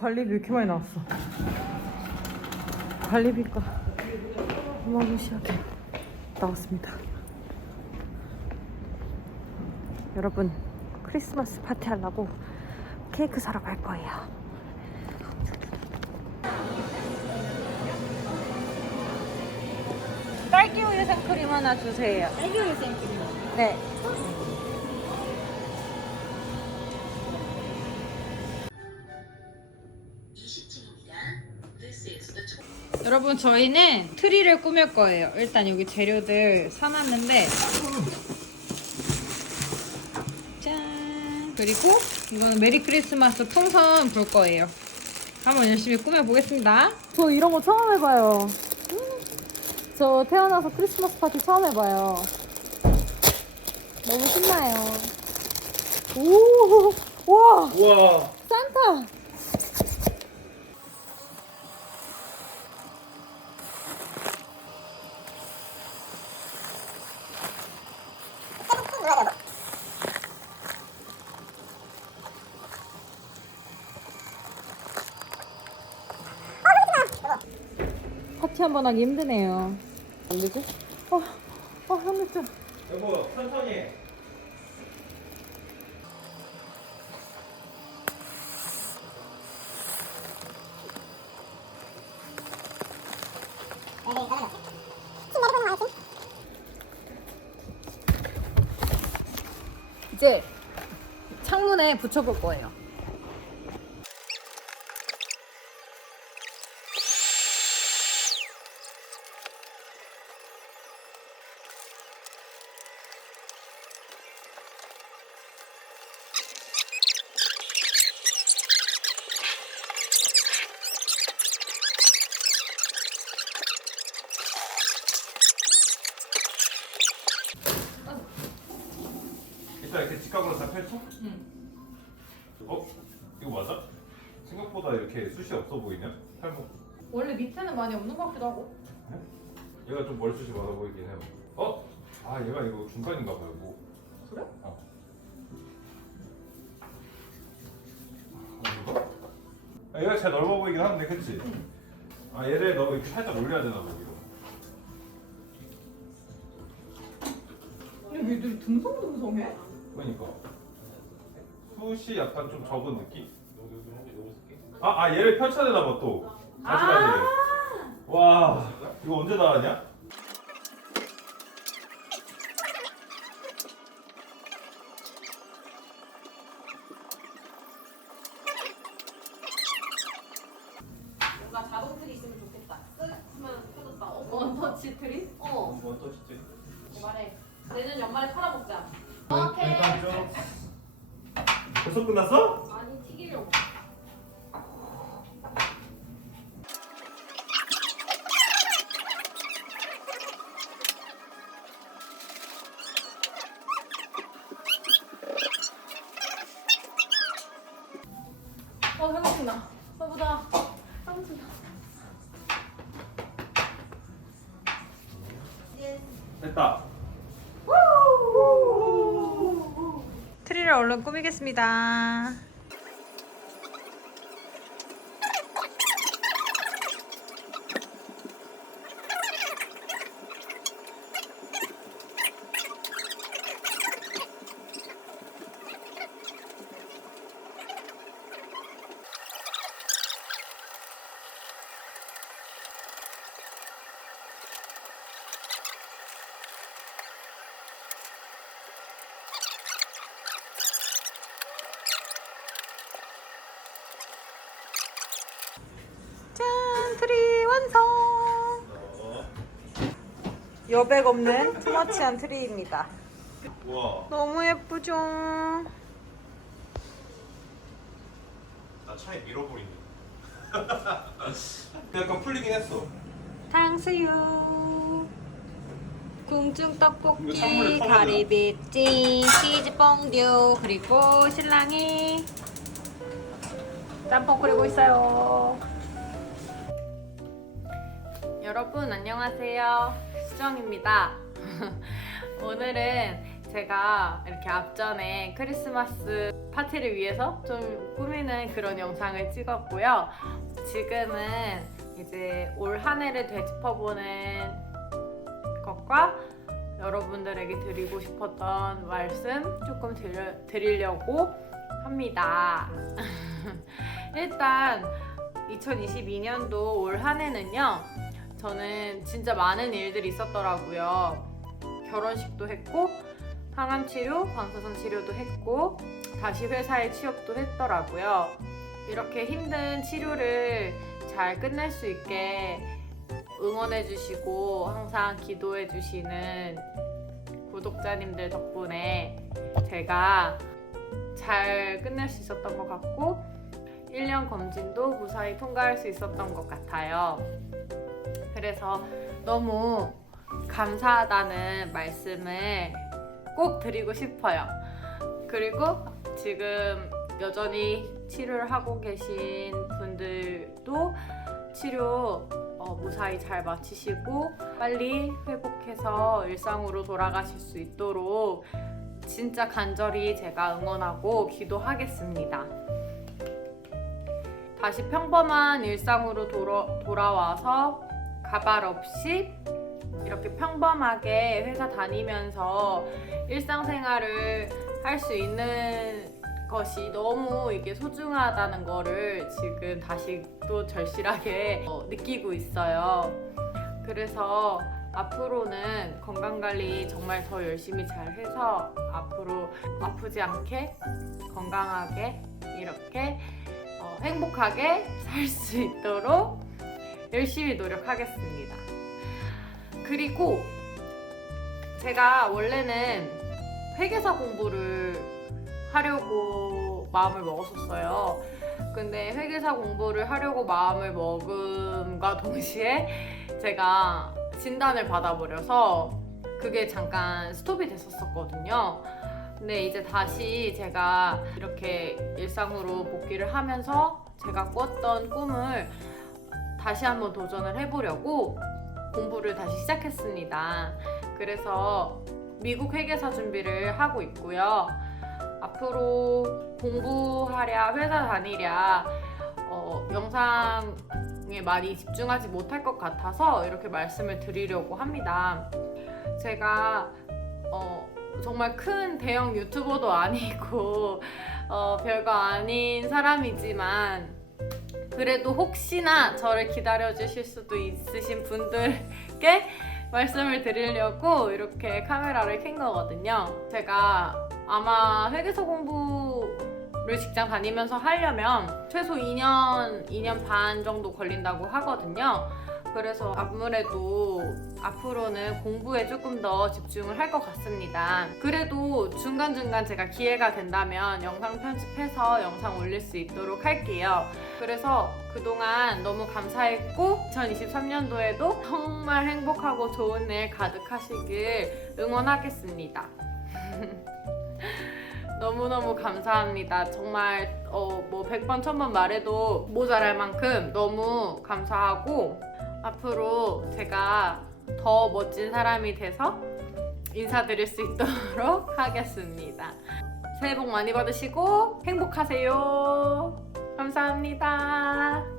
관리비 왜 이렇게 많이 나왔어? 관리비가 어마무시하게 나왔습니다. 여러분 크리스마스 파티 하려고 케이크 사러 갈 거예요. 딸기 우유 생크림 하나 주세요. 딸기 우유 생크림. 네. 여러분 저희는 트리를 꾸밀 거예요. 일단 여기 재료들 사놨는데 짠 그리고 이거는 메리 크리스마스 풍선 불 거예요. 한번 열심히 꾸며 보겠습니다. 저 이런 거 처음 해봐요. 저 태어나서 크리스마스 파티 처음 해봐요. 너무 신나요. 오, 와, 우와 산타. 티 한 번 하기 힘드네요. 안 되지? 어, 어, 현미증. 여보 천천히 해 이제 창문에 붙여볼 거예요. 직각으로 다 펼쳐? 응. 어? 이거 맞아? 생각보다 이렇게 숱이 없어 보이냐? 탈모 원래 밑에는 많이 없는 것 같기도 하고. 얘가 좀 머리숱이 많아 보이긴 해요 어? 아 얘가 이거 중간인가 봐요 뭐 그래? 어 아, 이거? 아, 얘가 제일 넓어 보이긴 하는데 그치? 응. 아 얘를 너 이렇게 살짝 올려야 되나 봐 여기로 근데 얘들 듬성듬성해? 그러니까 숱이 약간 좀 적은 느낌? 아, 아 얘를 펼쳐야 되나 봐또 아직까지 와 이거 언제 다 하냐? 뭔가 자동 틀이 있으면 좋겠다. 쓰면 펴졌다. 어, 원터치 트리? 어. 뭐또 진짜 말해. 내년 연말에 팔아먹자. 일단 좀 벌써 끝났어? 아니 튀기려고. 어, 생각나. 됐다 트리를 얼른 꾸미겠습니다. 짠! 트리 완성! 여백 없는 투머치한 트리입니다. 우와 너무 예쁘죠? 나 차에 밀어버리네 약간 풀리긴 했어 탕수육 궁중 이거 떡볶이. 가리비찜 치즈 뽕듀 그리고 신랑이 짬뽕 끓이고 있어요 여러분 안녕하세요 수정입니다 오늘은 제가 이렇게 앞전에 크리스마스 파티를 위해서 좀 꾸미는 그런 영상을 찍었고요. 지금은 이제 올 한 해를 되짚어보는 것과 여러분들에게 드리고 싶었던 말씀 조금 드려, 드리려고 합니다. 일단 2022년도 올 한 해는요, 저는 진짜 많은 일들이 있었더라고요. 결혼식도 했고, 항암 치료, 방사선 치료도 했고, 다시 회사에 취업도 했더라고요. 이렇게 힘든 치료를 잘 끝낼 수 있게 응원해주시고, 항상 기도해주시는 구독자님들 덕분에 제가 잘 끝낼 수 있었던 것 같고, 1년 검진도 무사히 통과할 수 있었던 것 같아요. 그래서 너무 감사하다는 말씀을 꼭 드리고 싶어요. 그리고 지금 여전히 치료를 하고 계신 분들도 치료 어, 무사히 잘 마치시고 빨리 회복해서 일상으로 돌아가실 수 있도록 진짜 간절히 제가 응원하고 기도하겠습니다. 다시 평범한 일상으로 돌아, 돌아와서 가발 없이 이렇게 평범하게 회사 다니면서 일상생활을 할 수 있는 것이 너무 이게 소중하다는 거를 지금 다시 또 절실하게 어, 느끼고 있어요. 그래서 앞으로는 건강관리 정말 더 열심히 잘 해서 앞으로 아프지 않게 건강하게 이렇게 어, 행복하게 살 수 있도록 열심히 노력하겠습니다. 그리고 제가 원래는 회계사 공부를 하려고 마음을 먹었었어요. 근데 회계사 공부를 하려고 마음을 먹음과 동시에 제가 진단을 받아버려서 그게 잠깐 스톱이 됐었거든요. 근데 이제 다시 제가 이렇게 일상으로 복귀를 하면서 제가 꿨던 꿈을 다시 한번 도전을 해보려고 공부를 다시 시작했습니다. 그래서 미국 회계사 준비를 하고 있고요. 앞으로 공부하랴 회사 다니랴 어, 영상에 많이 집중하지 못할 것 같아서 이렇게 말씀을 드리려고 합니다. 제가 어, 정말 큰 대형 유튜버도 아니고 어, 별거 아닌 사람이지만 그래도 혹시나 저를 기다려 주실 수도 있으신 분들께 말씀을 드리려고 이렇게 카메라를 켠 거거든요. 제가 아마 회계사 공부를 직장 다니면서 하려면 최소 2년, 2년 반 정도 걸린다고 하거든요. 그래서 아무래도 앞으로는 공부에 조금 더 집중을 할 것 같습니다. 그래도 중간중간 제가 기회가 된다면 영상 편집해서 영상 올릴 수 있도록 할게요. 그래서 그동안 너무 감사했고 2023년도에도 정말 행복하고 좋은 일 가득하시길 응원하겠습니다. 너무너무 감사합니다. 정말 어, 뭐 100번, 1000번 말해도 모자랄 만큼 너무 감사하고 앞으로 제가 더 멋진 사람이 돼서 인사드릴 수 있도록 하겠습니다. 새해 복 많이 받으시고 행복하세요. 감사합니다.